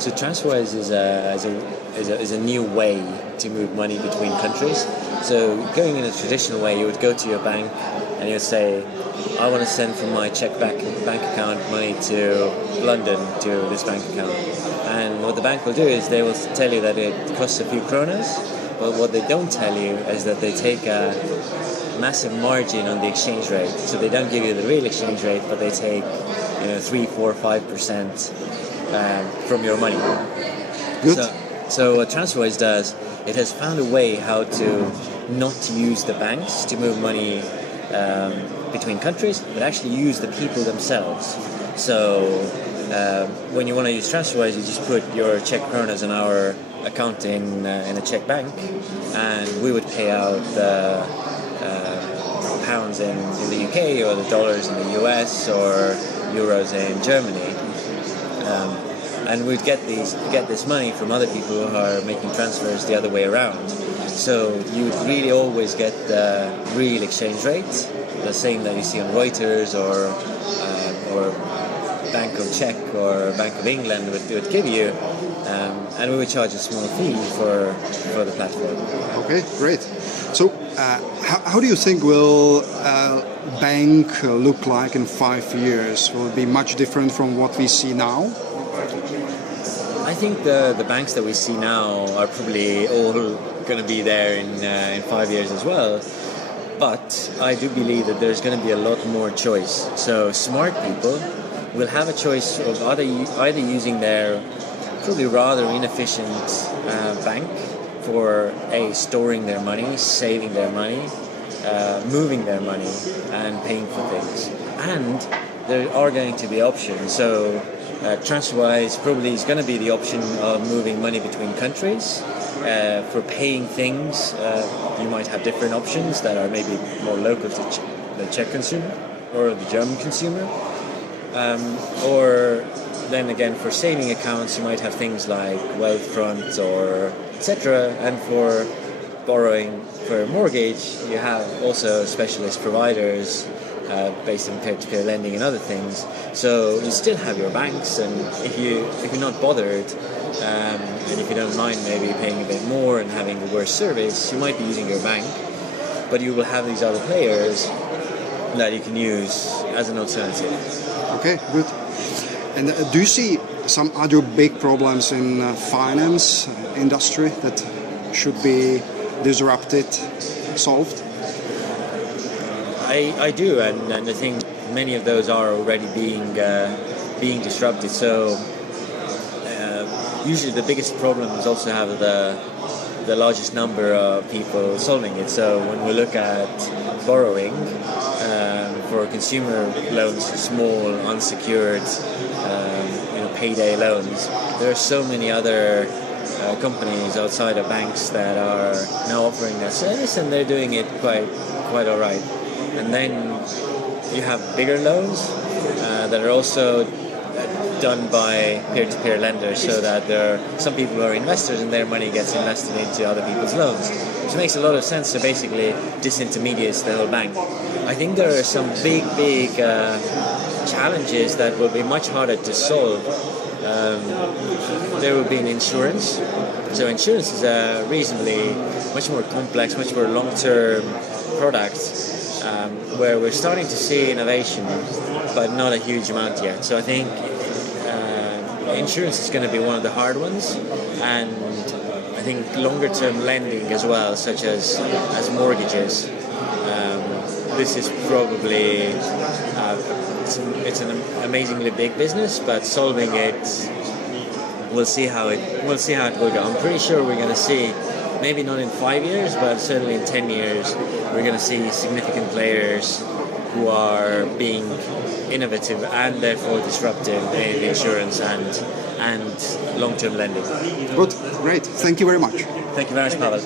So TransferWise is a new way to move money between countries. So going in a traditional way, you would go to your bank and you would say, I want to send from my Czech bank account money to London to this bank account. And what the bank will do is they will tell you that it costs a few kronas, but what they don't tell you is that they take a massive margin on the exchange rate. So they don't give you the real exchange rate, but they take 3, 4, 5% from your money. Good. So what TransferWise does, it has found a way how to not use the banks to move money between countries, but actually use the people themselves. So when you want to use TransferWise, you just put your Czech kronas in our account in a Czech bank, and we would pay out the pounds in the UK, or the dollars in the US, or euros in Germany. And we'd get this money from other people who are making transfers the other way around. So you would really always get the real exchange rate, the same that you see on Reuters or Bank of Czech or Bank of England would give you, and we would charge a small fee for the platform. Okay, great. So how do you think will bank look like in 5 years? Will it be much different from what we see now? I think the banks that we see now are probably all going to be there in 5 years as well. But I do believe that there's going to be a lot more choice. So smart people will have a choice of either using their probably rather inefficient bank for storing their money, saving their money, moving their money, and paying for things. And there are going to be options. So TransferWise probably is going to be the option of moving money between countries. For paying things, you might have different options that are maybe more local to the Czech consumer or the German consumer. Or then again, for saving accounts, you might have things like Wealthfront or etc. And for borrowing for a mortgage, you have also specialist providers based on peer-to-peer lending and other things. So you still have your banks, and if you're not bothered, and if you don't mind maybe paying a bit more and having the worst service, you might be using your bank, but you will have these other players that you can use as an alternative. Okay, good. And do you see some other big problems in finance industry that should be disrupted, solved? I do, and I think many of those are already being disrupted. So usually the biggest problems also have the largest number of people solving it. So when we look at borrowing for consumer loans, small unsecured payday loans, there are so many other companies outside of banks that are now offering that service, and they're doing it quite all right. And then you have bigger loans that are also done by peer-to-peer lenders, so that there are some people who are investors and their money gets invested into other people's loans, which makes a lot of sense. So basically disintermediates the whole bank. I think there are some big challenges that will be much harder to solve. There will be an insurance. So insurance is a reasonably much more complex, much more long-term product, where we're starting to see innovation, but not a huge amount yet. So I think insurance is going to be one of the hard ones, and I think longer-term lending as well, such as mortgages. This is probably it's an amazingly big business, but solving it, we'll see how it will go. I'm pretty sure we're going to see, maybe not in 5 years, but certainly in 10 years, we're going to see significant players who are being innovative and therefore disruptive in insurance and long-term lending. Good, great. Thank you very much. Thank you very much, Pavel.